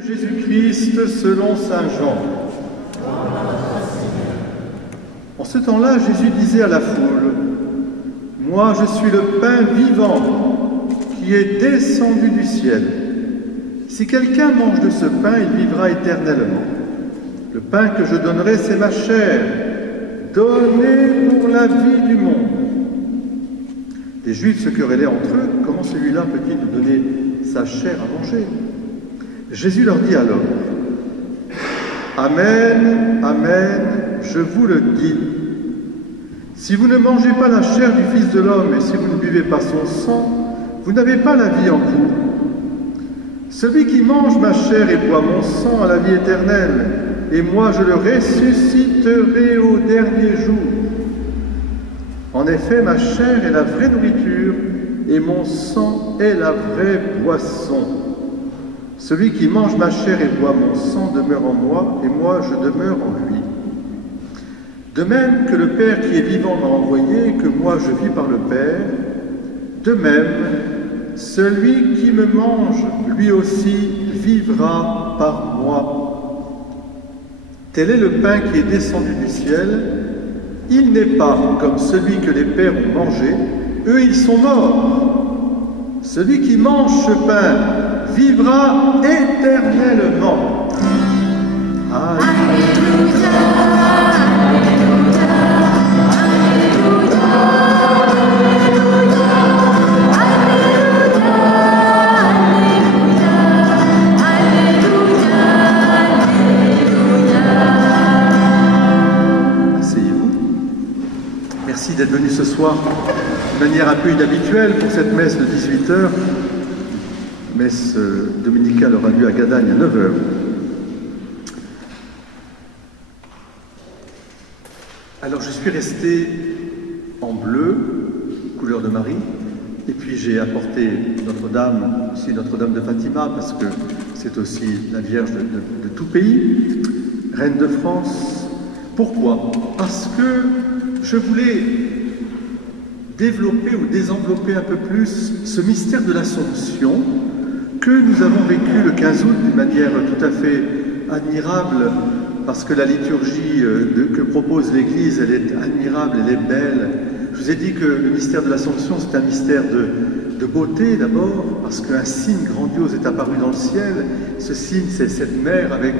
de Jésus-Christ selon saint Jean. En ce temps-là, Jésus disait à la foule, « Moi, je suis le pain vivant qui est descendu du ciel. Si quelqu'un mange de ce pain, il vivra éternellement. Le pain que je donnerai, c'est ma chair, donnée pour la vie du monde. » Les Juifs se querellaient entre eux, « Comment celui-là peut-il nous donner sa chair à manger ?» Jésus leur dit alors, « Amen, Amen, je vous le dis. Si vous ne mangez pas la chair du Fils de l'homme et si vous ne buvez pas son sang, vous n'avez pas la vie en vous. Celui qui mange ma chair et boit mon sang a la vie éternelle, et moi je le ressusciterai au dernier jour. En effet, ma chair est la vraie nourriture, et mon sang est la vraie boisson. Celui qui mange ma chair et boit mon sang demeure en moi, et moi je demeure en lui. De même que le Père qui est vivant m'a envoyé, et que moi je vis par le Père, de même, celui qui me mange, lui aussi, vivra par moi. Tel est le pain qui est descendu du ciel. Il n'est pas comme celui que les pères ont mangé. Eux, ils sont morts. Celui qui mange ce pain vivra éternellement. Alléluia. Merci d'être venu ce soir de manière un peu inhabituelle pour cette messe de 18h. Messe dominicale aura lieu à Gadagne à 9h. Alors je suis resté en bleu, couleur de Marie, et puis j'ai apporté Notre-Dame, ici Notre-Dame de Fatima, parce que c'est aussi la Vierge de tout pays, Reine de France. Pourquoi? Parce que je voulais développer ou désenvelopper un peu plus ce mystère de l'Assomption que nous avons vécu le 15 août d'une manière tout à fait admirable, parce que la liturgie que propose l'Église, elle est admirable, elle est belle. Je vous ai dit que le mystère de l'Assomption, c'est un mystère de beauté d'abord, parce qu'un signe grandiose est apparu dans le ciel. Ce signe, c'est cette mère avec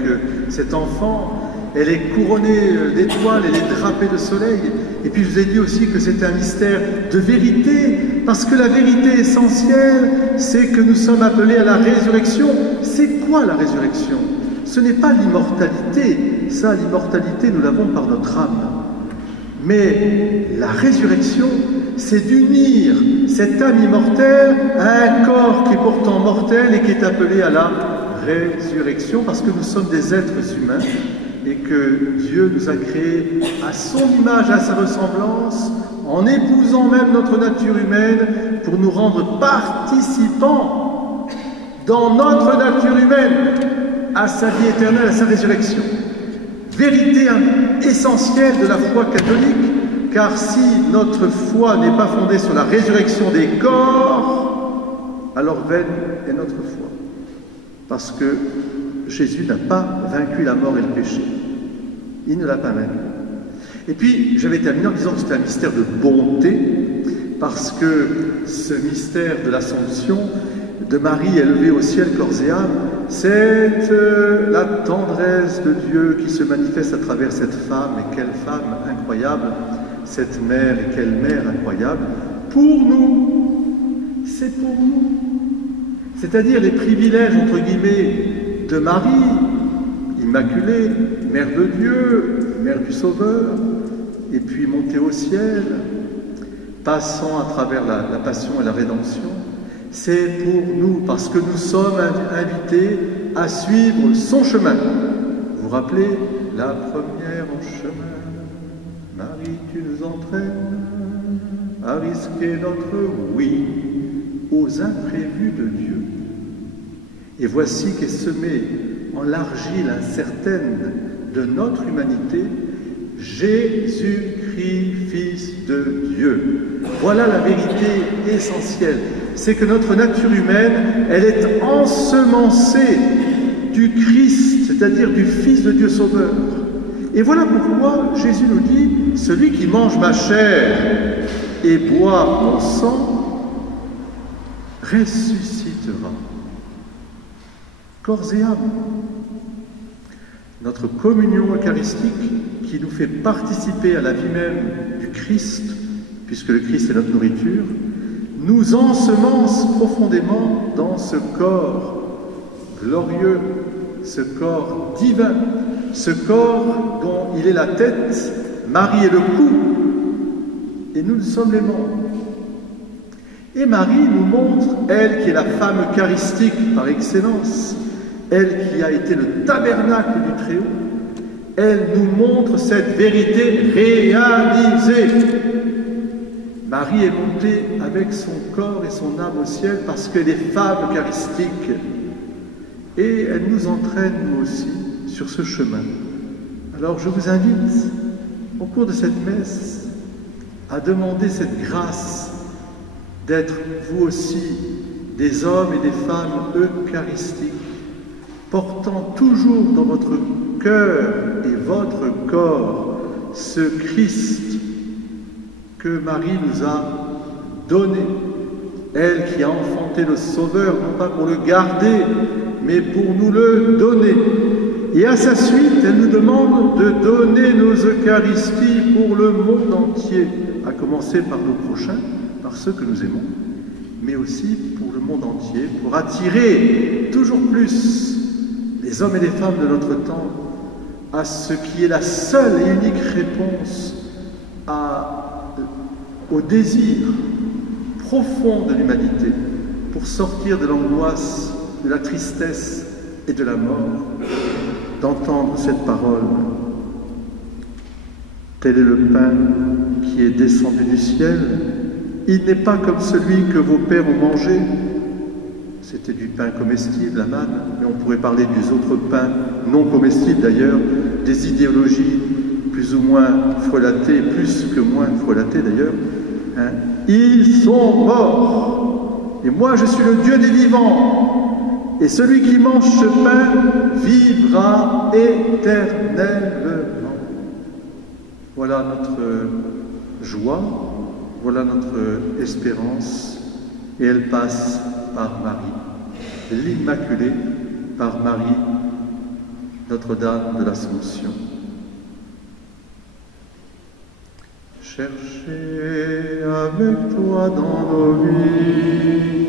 cet enfant. Elle est couronnée d'étoiles, elle est drapée de soleil. Et puis je vous ai dit aussi que c'est un mystère de vérité, parce que la vérité essentielle, c'est que nous sommes appelés à la résurrection. C'est quoi la résurrection? Ce n'est pas l'immortalité. Ça, l'immortalité, nous l'avons par notre âme. Mais la résurrection, c'est d'unir cette âme immortelle à un corps qui est pourtant mortel et qui est appelé à la résurrection, parce que nous sommes des êtres humains et que Dieu nous a créés à son image, à sa ressemblance, en épousant même notre nature humaine pour nous rendre participants dans notre nature humaine à sa vie éternelle, à sa résurrection. Vérité essentielle de la foi catholique, car si notre foi n'est pas fondée sur la résurrection des corps, alors vaine est notre foi. Parce que Jésus n'a pas vaincu la mort et le péché. Il ne l'a pas vaincu. Et puis, j'avais terminé en disant que c'était un mystère de bonté, parce que ce mystère de l'Assomption, de Marie élevée au ciel corps et âme, c'est la tendresse de Dieu qui se manifeste à travers cette femme, et quelle femme incroyable, cette mère, et quelle mère incroyable, pour nous, c'est pour nous. C'est-à-dire les privilèges, entre guillemets, de Marie, immaculée, mère de Dieu, mère du Sauveur, et puis montée au ciel, passant à travers la passion et la rédemption, c'est pour nous, parce que nous sommes invités à suivre son chemin. Vous vous rappelez, la première en chemin, Marie, tu nous entraînes à risquer notre oui aux imprévus de Dieu. Et voici qu'est semé en l'argile incertaine de notre humanité, Jésus-Christ, Fils de Dieu. Voilà la vérité essentielle. C'est que notre nature humaine, elle est ensemencée du Christ, c'est-à-dire du Fils de Dieu Sauveur. Et voilà pourquoi Jésus nous dit, celui qui mange ma chair et boit mon sang ressuscitera, corps et âme. Notre communion eucharistique qui nous fait participer à la vie même du Christ, puisque le Christ est notre nourriture, nous ensemence profondément dans ce corps glorieux, ce corps divin, ce corps dont il est la tête, Marie est le cou, et nous sommes les membres. Et Marie nous montre, elle qui est la femme eucharistique par excellence, elle qui a été le tabernacle du Très-Haut, elle nous montre cette vérité réalisée. Marie est montée avec son corps et son âme au ciel parce qu'elle est femme eucharistique. Et elle nous entraîne, nous aussi, sur ce chemin. Alors je vous invite, au cours de cette messe, à demander cette grâce d'être vous aussi des hommes et des femmes eucharistiques, portant toujours dans votre cœur et votre corps ce Christ que Marie nous a donné, elle qui a enfanté le Sauveur, non pas pour le garder, mais pour nous le donner. Et à sa suite, elle nous demande de donner nos Eucharisties pour le monde entier, à commencer par nos prochains, par ceux que nous aimons, mais aussi pour le monde entier, pour attirer toujours plus les hommes et les femmes de notre temps à ce qui est la seule et unique réponse au désir profond de l'humanité, pour sortir de l'angoisse, de la tristesse et de la mort, d'entendre cette parole. Tel est le pain qui est descendu du ciel. Il n'est pas comme celui que vos pères ont mangé. C'était du pain comestible, la manne, mais on pourrait parler des autres pains non comestibles d'ailleurs, des idéologies plus ou moins frelatées, plus que moins frelatées d'ailleurs. Hein. Ils sont morts, et moi je suis le Dieu des vivants, et celui qui mange ce pain vivra éternellement. Voilà notre joie, voilà notre espérance, et elle passe par Marie, l'Immaculée, par Marie, Notre-Dame de l'Assomption. Cherchez avec toi dans nos vies